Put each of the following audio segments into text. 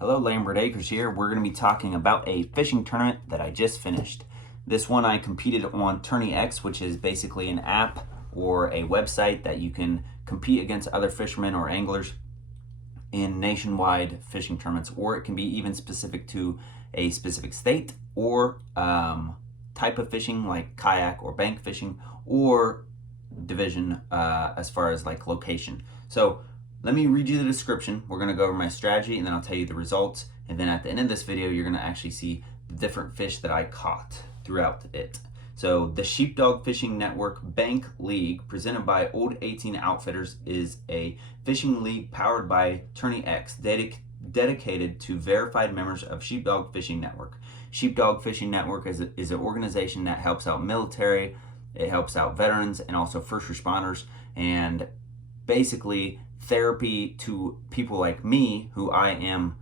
Hello, Lambert Acres here. We're going to be talking about a fishing tournament that I just finished. This one I competed on Tourney X, which is basically an app or a website that you can compete against other fishermen or anglers in nationwide fishing tournaments, or it can be even specific to a specific state or type of fishing like kayak or bank fishing, or division as far as like location. So let me read you the description. We're going to go over my strategy and then I'll tell you the results. And then at the end of this video, you're going to actually see the different fish that I caught throughout it. So the Sheepdog Fishing Network Bank League, presented by Old 18 Outfitters, is a fishing league powered by Tourney X, dedicated to verified members of Sheepdog Fishing Network. Sheepdog Fishing Network is an organization that helps out military, it helps out veterans, and also first responders, and basically therapy to people like me, who I am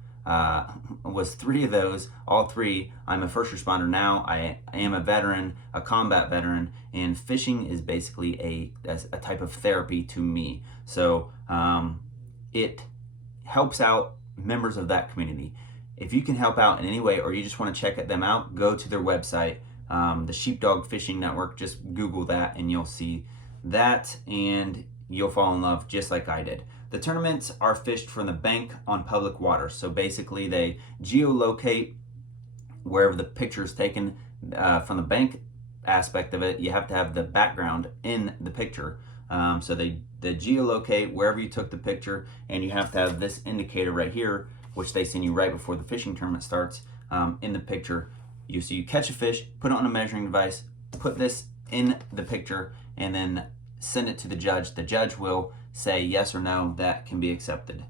was three of those, all three. I'm a first responder now, I am a veteran, a combat veteran, and fishing is basically a type of therapy to me. So it helps out members of that community. If you can help out in any way, or you just want to check them out, go to their website, the Sheepdog Fishing Network. Just Google that and you'll see that, and you'll fall in love just like I did. The tournaments are fished from the bank on public water. So basically they geolocate wherever the picture is taken. From the bank aspect of it, you have to have the background in the picture. So they geolocate wherever you took the picture, and you have to have this indicator right here, which they send you right before the fishing tournament starts, in the picture. So you catch a fish, put it on a measuring device, put this in the picture, and then send it to the judge. The judge will say yes or no, that can be accepted.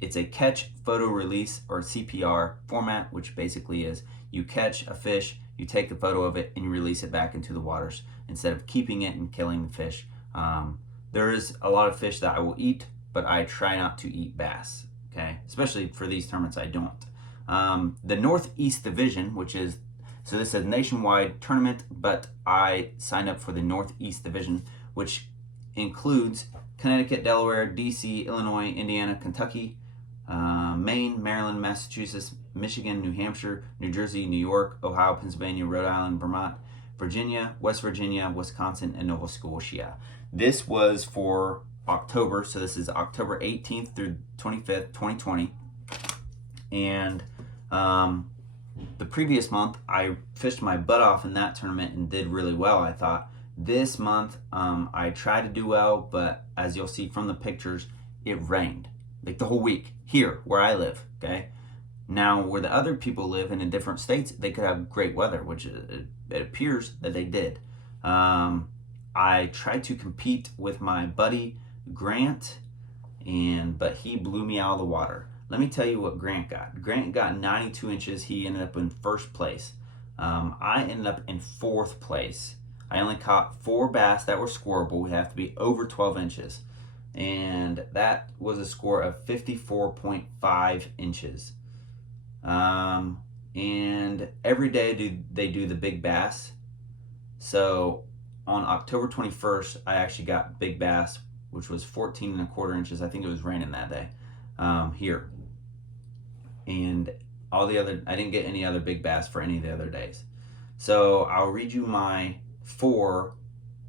It's a catch, photo, release, or CPR format, which basically is you catch a fish, you take a photo of it, and you release it back into the waters instead of keeping it and killing the fish. There is a lot of fish that I will eat, but I try not to eat bass, okay? Especially for these tournaments, I don't. The Northeast Division, which is, so this is a nationwide tournament, but I signed up for the Northeast Division, which includes Connecticut, Delaware, DC, Illinois, Indiana, Kentucky, Maine, Maryland, Massachusetts, Michigan, New Hampshire, New Jersey, New York, Ohio, Pennsylvania, Rhode Island, Vermont, Virginia, West Virginia, Wisconsin, and Nova Scotia. This was for October, so this is October 18th through 25th, 2020. And the previous month, I fished my butt off in that tournament and did really well, I thought. This month, I tried to do well, but as you'll see from the pictures, it rained like the whole week here where I live, okay? Now, where the other people live in different states, they could have great weather, which it appears that they did. I tried to compete with my buddy Grant, but he blew me out of the water. Let me tell you what Grant got. Grant got 92 inches. He ended up in first place. I ended up in fourth place. I only caught 4 bass that were scoreable. We have to be over 12 inches. And that was a score of 54.5 inches. And every day they do the big bass. So on October 21st, I actually got big bass, which was 14.25 inches. I think it was raining that day here. And all the other, I didn't get any other big bass for any of the other days. So I'll read you my 4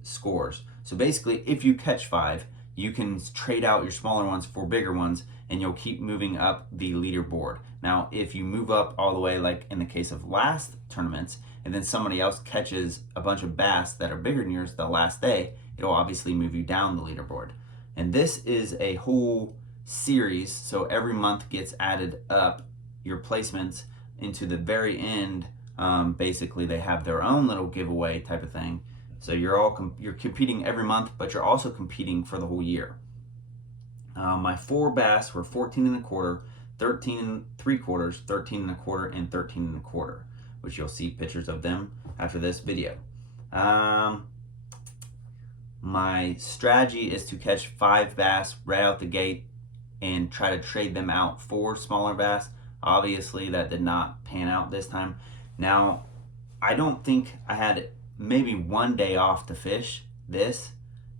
scores. So basically, if you catch 5, you can trade out your smaller ones for bigger ones, and you'll keep moving up the leaderboard. Now, if you move up all the way, like in the case of last tournaments, and then somebody else catches a bunch of bass that are bigger than yours the last day, it'll obviously move you down the leaderboard. And this is a whole series, so every month gets added up, your placements, into the very end. Basically, they have their own little giveaway type of thing. So you're competing every month, but you're also competing for the whole year. My 4 bass were 14.25, 13.75, 13.25, and 13.25, which you'll see pictures of them after this video. My strategy is to catch 5 bass right out the gate and try to trade them out for smaller bass. Obviously, that did not pan out this time. Now, I don't think I had maybe one day off to fish this,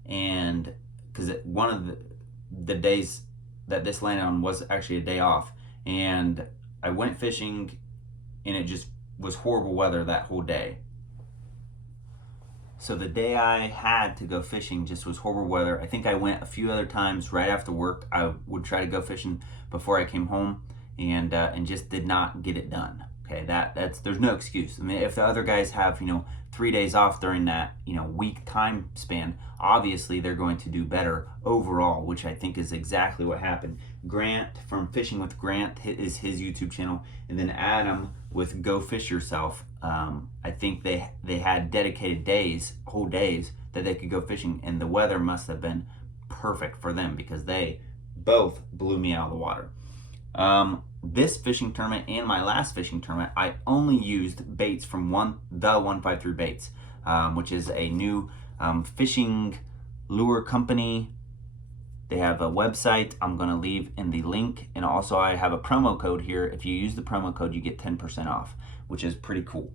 and because one of the days that this landed on was actually a day off, and I went fishing and it just was horrible weather that whole day. So the day I had to go fishing just was horrible weather. I think I went a few other times right after work. I would try to go fishing before I came home, and just did not get it done. Okay, that's there's no excuse. I mean, if the other guys have 3 days off during that week time span, obviously they're going to do better overall, which I think is exactly what happened. Grant from Fishing with Grant is his YouTube channel, and then Adam with Go Fish Yourself. I think they had dedicated days, whole days, that they could go fishing, and the weather must have been perfect for them because they both blew me out of the water. This fishing tournament and my last fishing tournament, I only used baits from the 153 Baits, which is a new fishing lure company. They have a website I'm going to leave in the link, and also I have a promo code here. If you use the promo code, you get 10% off, which is pretty cool.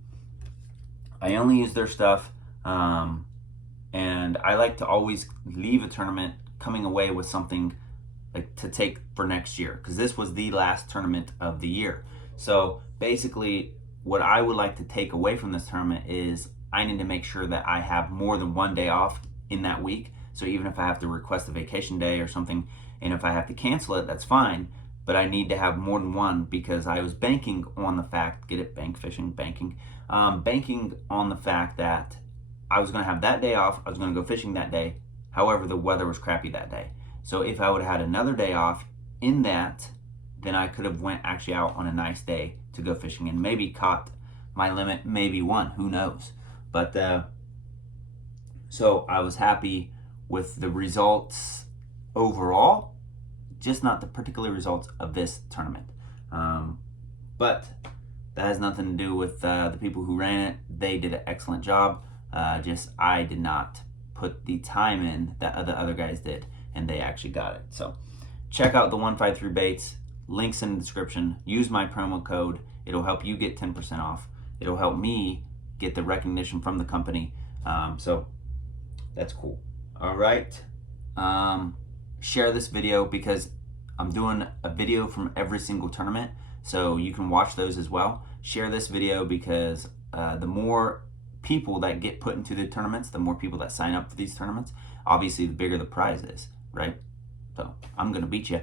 I only use their stuff, and I like to always leave a tournament coming away with something like to take for next year, because this was the last tournament of the year. So basically what I would like to take away from this tournament is I need to make sure that I have more than one day off in that week. So even if I have to request a vacation day or something, and if I have to cancel it, that's fine, but I need to have more than one, because I was banking on the fact, get it, bank fishing, banking on the fact that I was gonna have that day off, I was gonna go fishing that day. However, the weather was crappy that day. So if I would have had another day off in that, then I could have went actually out on a nice day to go fishing and maybe caught my limit, maybe one, who knows. But so I was happy with the results overall, just not the particular results of this tournament. But that has nothing to do with the people who ran it. They did an excellent job. Just I did not put the time in that the other guys did, and they actually got it. So check out the 153 Baits, links in the description. Use my promo code. It'll help you get 10% off. It'll help me get the recognition from the company. So that's cool. All right. Share this video, because I'm doing a video from every single tournament, so you can watch those as well. Share this video, because the more people that get put into the tournaments, the more people that sign up for these tournaments, obviously the bigger the prize is, right? So I'm gonna beat you.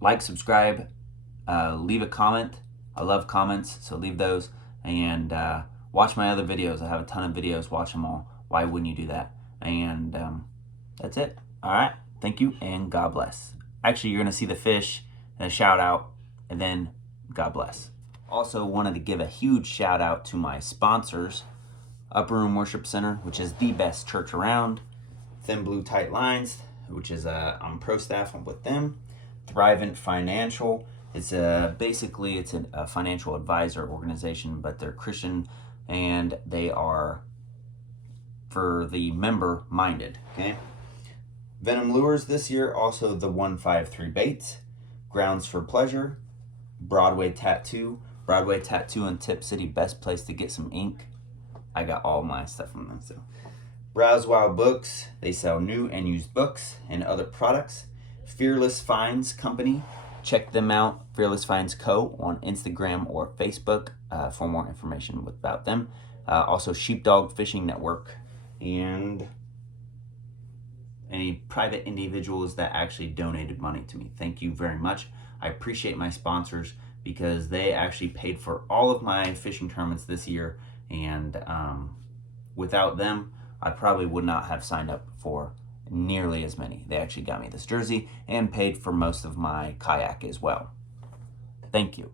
Like, subscribe, leave a comment. I love comments, so leave those, and watch my other videos. I have a ton of videos. Watch them all. Why wouldn't you do that? And that's it. All right. Thank you, and God bless. Actually, you're gonna see the fish and a shout out, and then God bless. Also wanted to give a huge shout out to my sponsors: Upper Room Worship Center, which is the best church around; Thin Blue Tight Lines, which is I'm pro staff with them; Thrivent Financial. It's basically it's a financial advisor organization, but they're Christian, and they are for the member minded. Okay. Venom Lures this year, also the 153 Baits, Grounds for Pleasure, Broadway Tattoo in Tip City, best place to get some ink. I got all my stuff from them. So Browse Wild Books, they sell new and used books and other products. Fearless Finds Company, check them out, Fearless Finds Co. on Instagram or Facebook for more information about them. Also Sheepdog Fishing Network, and any private individuals that actually donated money to me. Thank you very much. I appreciate my sponsors, because they actually paid for all of my fishing tournaments this year, and without them, I probably would not have signed up for nearly as many. They actually got me this jersey and paid for most of my kayak as well. Thank you.